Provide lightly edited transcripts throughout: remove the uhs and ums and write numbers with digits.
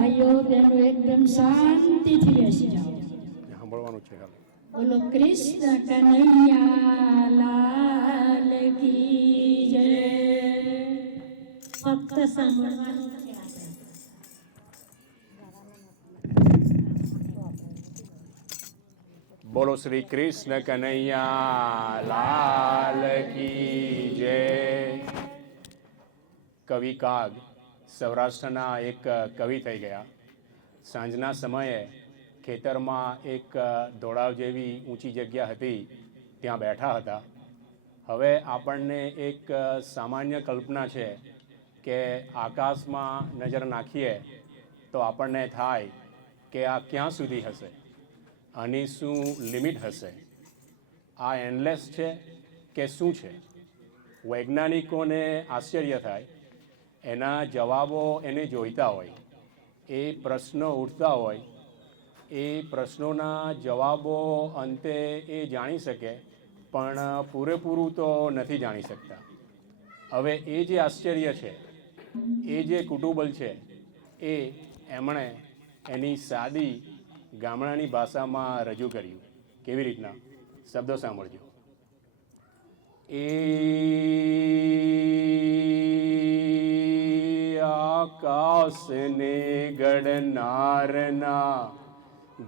ભાઈઓ બહેનો એકદમ શાંતિથી બેસી જાઓ. સાંભળવાનું છે. બોલો કૃષ્ણ કનૈયા લાલ કી જય. ફક્ત સાંભળવાનું છે આપણે. બોલો શ્રી કૃષ્ણ કનૈયા લાલ કી જય. કવિ કાગ સૌરાષ્ટ્રના એક કવિ થઈ ગયા. સાંજના સમયે ખેતરમાં એક દોડાવ જેવી ઊંચી જગ્યા હતી, ત્યાં બેઠા હતા. હવે આપણને એક સામાન્ય કલ્પના છે કે આકાશમાં નજર નાખીએ તો આપણને થાય કે આ ક્યાં સુધી હશે, આની શું લિમિટ હશે, આ એન્ડલેસ છે કે શું છે. વૈજ્ઞાનિકોને આશ્ચર્ય થાય, એના જવાબો એને જોઈતા હોય, એ પ્રશ્નો ઉઠતા હોય, એ પ્રશ્નોના જવાબો અંતે એ જાણી શકે, પણ પૂરેપૂરું તો નથી જાણી શકતા. હવે એ જે આશ્ચર્ય છે, એ જે કુતૂહલ છે, એ એમણે એની સાદી ગામડાની ભાષામાં રજૂ કર્યું. કેવી રીતના? શબ્દો સાંભળજો. એ આકાશને ઘડનારના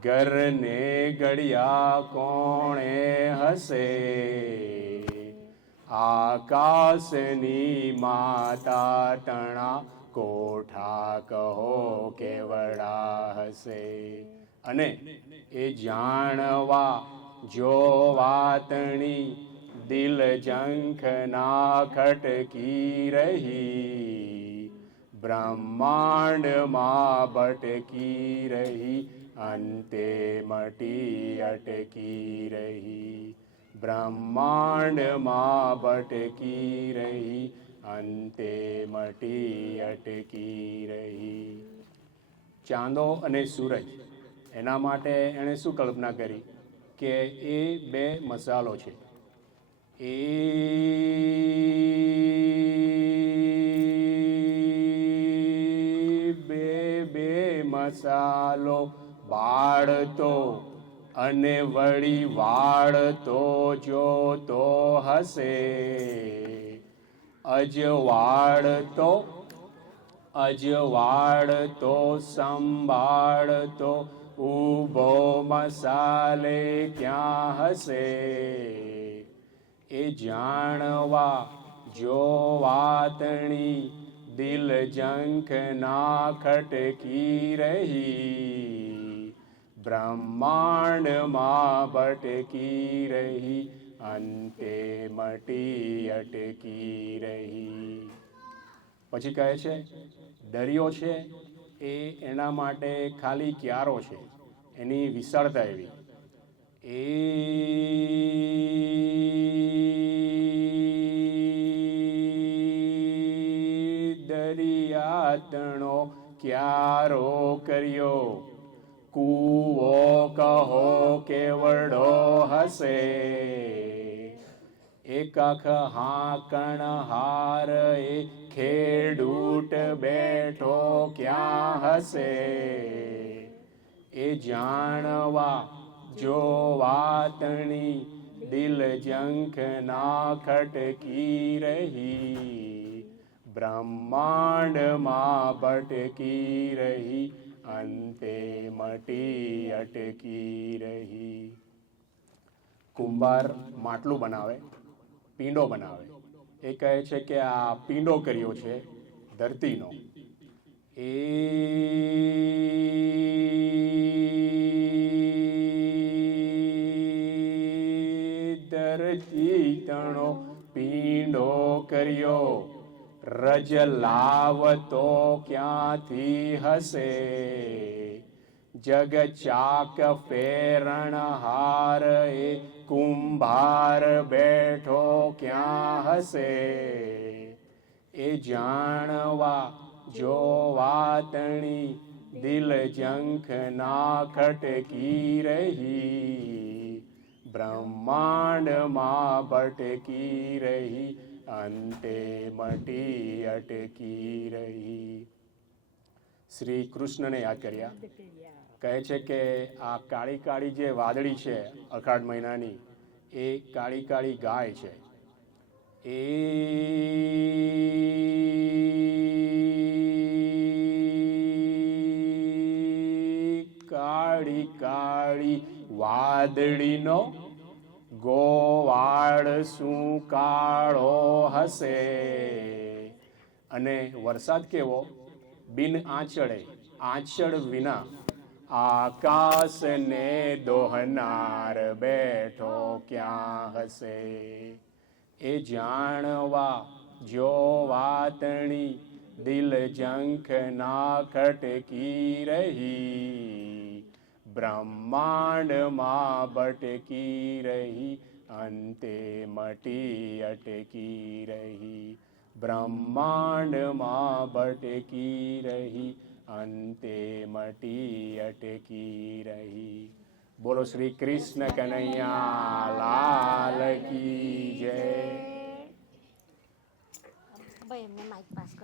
ઘરને ઘડ્યા કોણે હશે? આકાશની માતા તણા કોઠા કહો કેવડા હશે. અને એ જાણવા જો વાતણી દિલ ઝંખના ખટકી રહી, બ્રહ્માંડમાં ભટકી રહી, અંતે મટી અટકી રહી. બ્રહ્માંડમાં ભટકી રહી, અંતે મટી અટકી રહી. ચાંદો અને સૂરજ, એના માટે એણે શું કલ્પના કરી કે એ બે મસાલો છે. એ બે મસાલો બાળતો અને વળી વાળતો જોતો હશે. અજવાળતો સંભાળતો ઊભો મસાલે ક્યાં હશે? એ જાણવા જો વાતણી દિલ ઝંખના ખટકી રહી, બ્રહ્માંડમાં ભટકી રહી, અંતે મટી અટકી રહી. પછી કહે છે દરિયો છે એ એના માટે ખાલી ક્યારો છે, એની વિશાળતા એવી. એ દરિયાતણો ક્યારો કર્યો, કૂવો કહો કેવડો હશે. એકાખ હાકણ હાર એ ખેડૂટ બેઠો ક્યાં હશે? એ જાણવા જો વાતણી દિલ ઝંખના ખટકી રહી, બ્રહ્માંડમાં ભટકી રહી, અંતે મટી અટકી રહી. કુંભાર માટલું બનાવે, પીંડો બનાવે. એ કહે છે કે આ પીંડો કર્યો છે ધરતીનો. એ ધરતી તણો પીંડો કર્યો, રજ લાવતો ક્યાંથી હશે? જગ ચાક ફેરણ હાર એ કુંભાર બેઠો ક્યાં હશે? એ જાણવા જો વાતણી દિલ ઝંખના ખટકી રહી, બ્રહ્માંડમાં ભટકી રહી, અંતે મટી અટકી રહી. શ્રી કૃષ્ણને યાદ કર્યા. કહે છે કે આ કાળી કાળી જે વાદળી છે અષાઢ મહિનાની, એ કાળી કાળી ગાય છે. એ કાળી કાળી વાદળીનો ગોવાળ શું કાળો હશે. અને વરસાદ કેવો? બિન આંચળે, આંચળ વિના આકાશને દોહનાર બેઠો ક્યાં હશે. એ જાણવા જો વાતણી દિલ જંખ ના ખટકી રહી. બ્રહ્માંડમાં ભટકી રહી, અંતે મટી અટકી રહી. બ્રહ્માંડમાં ભટકી રહી, અંતે મટી અટકી રહી. બોલો શ્રી કૃષ્ણ કનૈયા લાલ કી જય. ભાઈ એમને માઇક પાસ